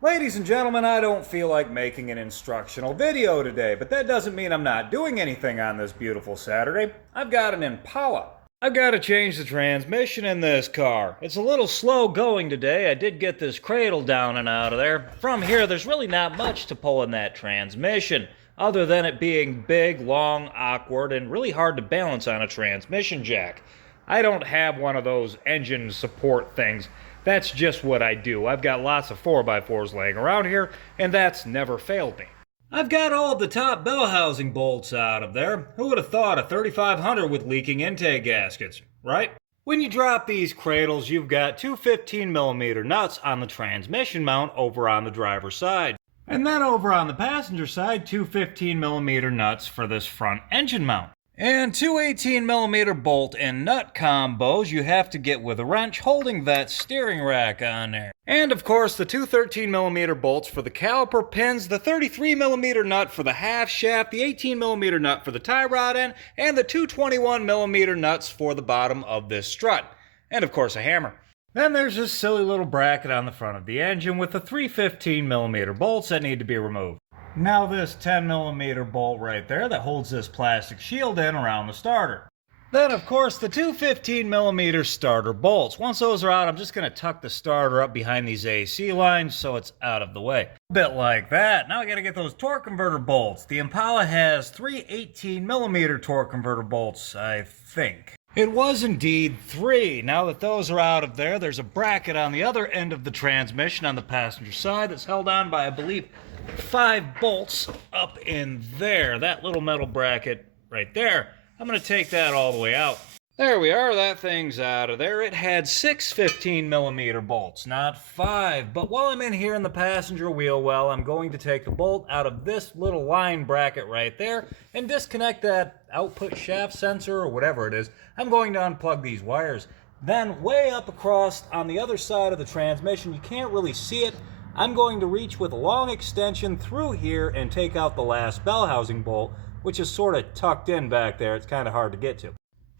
Ladies and gentlemen, I don't feel like making an instructional video today, but that doesn't mean I'm not doing anything on this beautiful Saturday. I've got an Impala. I've got to change the transmission in this car. It's a little slow going today. I did get this cradle down and out of there. From here, there's really not much to pull in that transmission, other than it being big, long, awkward, and really hard to balance on a transmission jack. I don't have one of those engine support things. That's just what I do. I've got lots of 4x4s laying around here, and that's never failed me. I've got all of the top bell housing bolts out of there. Who would have thought a 3500 with leaking intake gaskets, right? When you drop these cradles, you've got two 15mm nuts on the transmission mount over on the driver's side. And then over on the passenger side, two 15mm nuts for this front engine mount. And two 18mm bolt and nut combos you have to get with a wrench holding that steering rack on there. And of course the two 13mm bolts for the caliper pins, the 33mm nut for the half shaft, the 18mm nut for the tie rod end, and the two 21mm nuts for the bottom of this strut. And of course a hammer. Then there's this silly little bracket on the front of the engine with the three 15mm bolts that need to be removed. Now this 10mm bolt right there that holds this plastic shield in around the starter. Then of course the two 15mm starter bolts. Once those are out, I'm just going to tuck the starter up behind these AC lines so it's out of the way. A bit like that. Now I got to get those torque converter bolts. The Impala has three 18mm torque converter bolts, I think. It was indeed three. Now that those are out of there, there's a bracket on the other end of the transmission on the passenger side that's held on by, I believe, 5 bolts up in there. That little metal bracket right there. I'm going to take that all the way out. There we are. That thing's out of there. It had 6 15mm bolts, not 5. But while I'm in here in the passenger wheel well, I'm going to take the bolt out of this little line bracket right there and disconnect that output shaft sensor or whatever it is. I'm going to unplug these wires. Then way up across on the other side of the transmission, you can't really see it, I'm going to reach with a long extension through here and take out the last bell housing bolt, which is sort of tucked in back there. It's kind of hard to get to.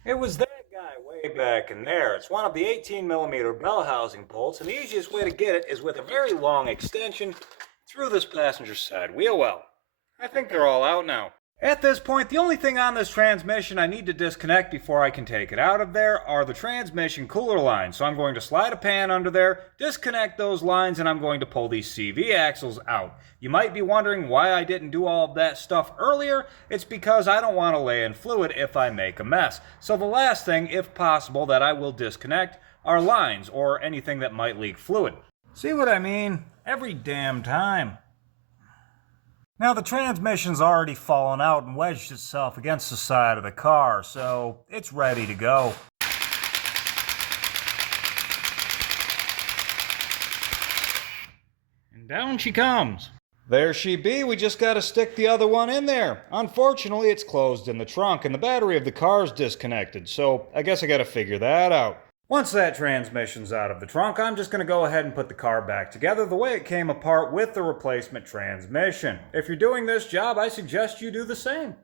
It was that guy way back in there. It's one of the 18mm bell housing bolts, and the easiest way to get it is with a very long extension through this passenger side wheel well. I think they're all out now. At this point, the only thing on this transmission I need to disconnect before I can take it out of there are the transmission cooler lines. So I'm going to slide a pan under there, disconnect those lines, and I'm going to pull these CV axles out. You might be wondering why I didn't do all of that stuff earlier. It's because I don't want to lay in fluid if I make a mess. So the last thing, if possible, that I will disconnect are lines or anything that might leak fluid. See what I mean? Every damn time. Now the transmission's already fallen out and wedged itself against the side of the car, so it's ready to go. And down she comes. There she be, we just gotta stick the other one in there. Unfortunately, it's closed in the trunk and the battery of the car's disconnected, so I guess I gotta figure that out. Once that transmission's out of the trunk, I'm just going to go ahead and put the car back together the way it came apart with the replacement transmission. If you're doing this job, I suggest you do the same.